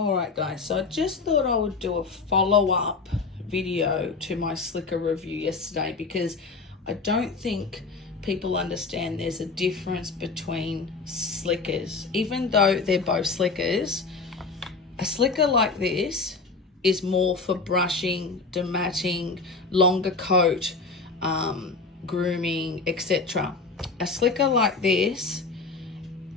All right, guys, so I just thought I would do a follow-up video to my slicker review yesterday because I don't think people understand there's a difference between slickers. Even though they're both slickers, a slicker like this is more for brushing, dematting, longer coat, grooming, etc. A slicker like this,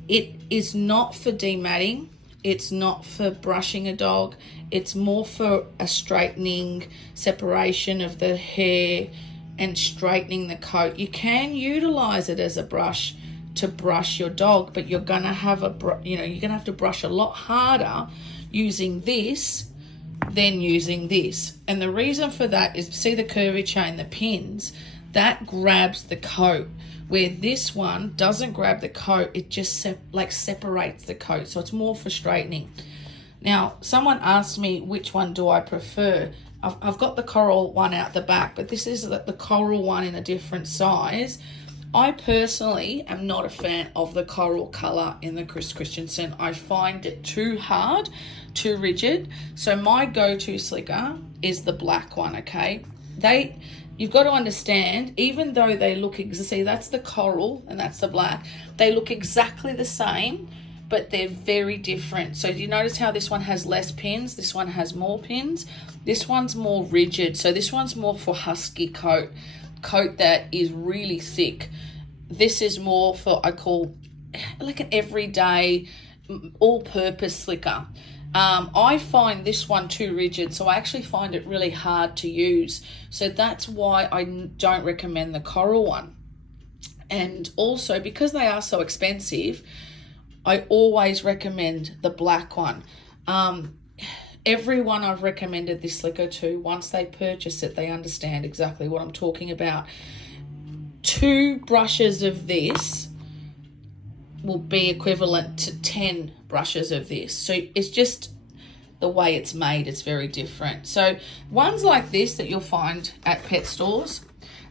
it is not for dematting. It's not for brushing a dog. It's more for a straightening, separation of the hair and straightening the coat. You can utilize it as a brush to brush your dog, but you're gonna have you're gonna have to brush a lot harder using this than using this. And the reason for that is, see the curvature in the pins, that grabs the coat, where this one doesn't grab the coat, it just separates the coat. So it's more for straightening. Now, someone asked me which one do I prefer. I've got the coral one out the back, but this is the coral one in a different size. I personally am not a fan of the coral color in the Chris Christensen. I find it too hard, too rigid. So my go-to slicker is the black one, okay? You've got to understand, even though they look, see, that's the coral and that's the black. They look exactly the same, but they're very different. So do you notice how this one has less pins? This one has more pins. This one's more rigid. So this one's more for husky coat that is really thick. This is more for, I call like an everyday, all-purpose slicker. I find this one too rigid, so I actually find it really hard to use. So that's why I don't recommend the coral one. And also, because they are so expensive, I always recommend the black one. Everyone I've recommended this slicker to, once they purchase it, they understand exactly what I'm talking about. 2 brushes of this will be equivalent to 10 brushes of this. So it's just the way it's made, it's very different. So ones like this that you'll find at pet stores,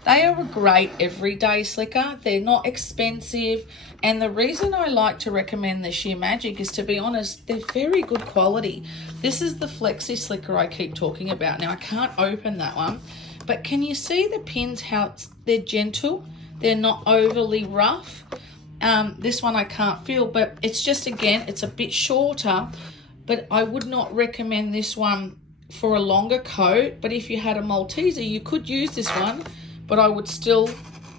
they are a great everyday slicker. They're not expensive. And the reason I like to recommend the Sheer Magic is, to be honest, they're very good quality. This is the Flexi slicker I keep talking about. Now I can't open that one, but can you see the pins, how they're gentle? They're not overly rough. This one I can't feel, but it's just, again, it's a bit shorter, but I would not recommend this one for a longer coat. But if you had a Malteser, you could use this one, but I would still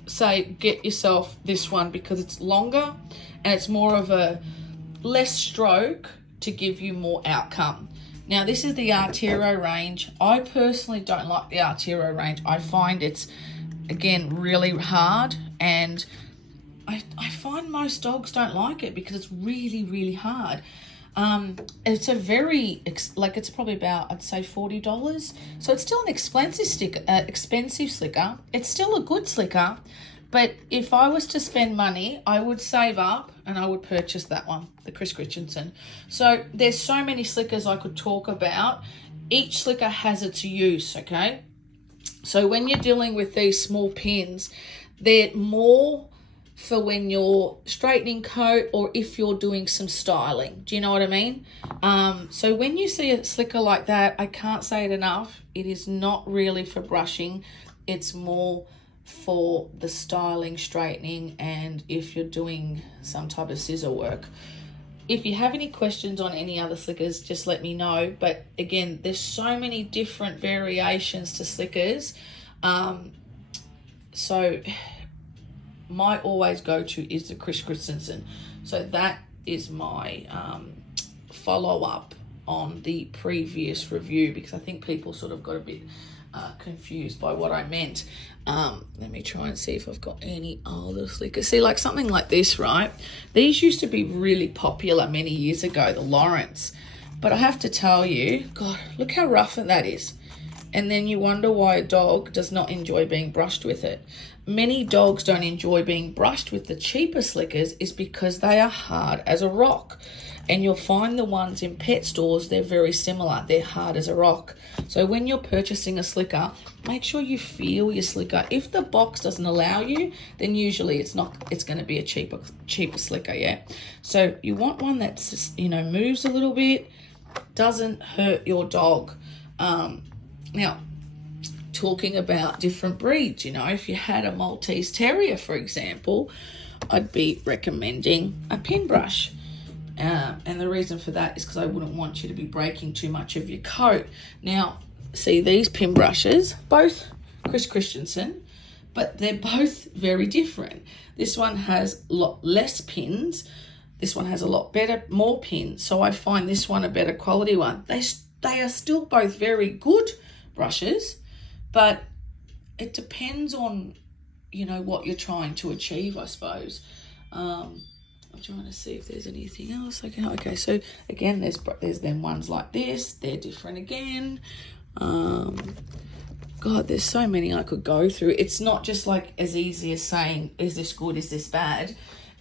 say get yourself this one because it's longer and it's more of a less stroke to give you more outcome. Now, this is the Artero range. I personally don't like the Artero range. I find it's, again, really hard, and I find most dogs don't like it because it's really, really hard. It's a very, it's probably about, I'd say $40. So it's still an expensive slicker. It's still a good slicker. But if I was to spend money, I would save up and I would purchase that one, the Chris Christensen. So there's so many slickers I could talk about. Each slicker has its use, okay? So when you're dealing with these small pins, they're more for when you're straightening coat or if you're doing some styling. Do you know what I mean? So when you see a slicker like that, I can't say it enough. It is not really for brushing. It's more for the styling, straightening, and if you're doing some type of scissor work. If you have any questions on any other slickers, just let me know. But again, there's so many different variations to slickers. So my always go-to is the Chris Christensen. So that is my follow-up on the previous review, because I think people sort of got a bit confused by what I meant. Let me try and see if I've got any other slickers. See, like something like this, right? These used to be really popular many years ago, the Lawrence. But I have to tell you, God, look how rough that is. And then you wonder why a dog does not enjoy being brushed with it. Many dogs don't enjoy being brushed with the cheaper slickers is because they are hard as a rock. And you'll find the ones in pet stores, they're very similar. They're hard as a rock. So when you're purchasing a slicker, make sure you feel your slicker. If the box doesn't allow you, then usually it's going to be a cheaper slicker, yeah? So you want one that's, moves a little bit, doesn't hurt your dog. Now, talking about different breeds, if you had a Maltese Terrier, for example, I'd be recommending a pin brush. And the reason for that is because I wouldn't want you to be breaking too much of your coat. Now, see these pin brushes, both Chris Christensen, but they're both very different. This one has a lot less pins. This one has a lot more pins. So I find this one a better quality one. They are still both very good brushes, but it depends on, what you're trying to achieve, I suppose. I'm trying to see if there's anything else. Okay, so again, there's then ones like this. They're different again. God, there's so many I could go through. It's not just like as easy as saying, is this good, is this bad?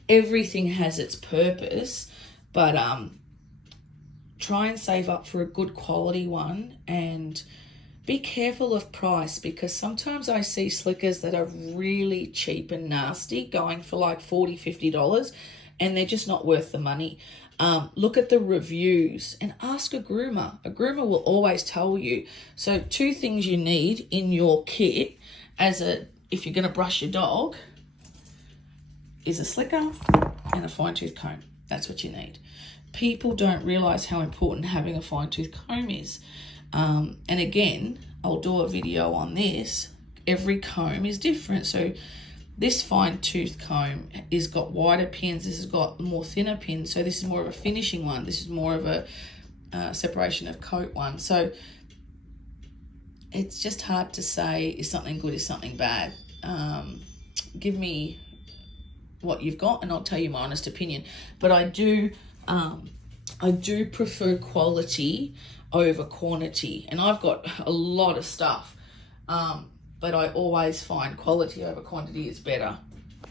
Everything has its purpose, but try and save up for a good quality one, and be careful of price, because sometimes I see slickers that are really cheap and nasty going for like $40, $50, and they're just not worth the money. Look at the reviews and ask a groomer. A groomer will always tell you. So 2 things you need in your kit if you're going to brush your dog is a slicker and a fine tooth comb. That's what you need. People don't realize how important having a fine tooth comb is. And again, I'll do a video on this. Every comb is different. So this fine tooth comb is got wider pins. This has got more thinner pins. So this is more of a finishing one. This is more of a separation of coat one. So it's just hard to say is something good, is something bad. Give me what you've got and I'll tell you my honest opinion. But I do prefer quality over quantity. And I've got a lot of stuff. But I always find quality over quantity is better.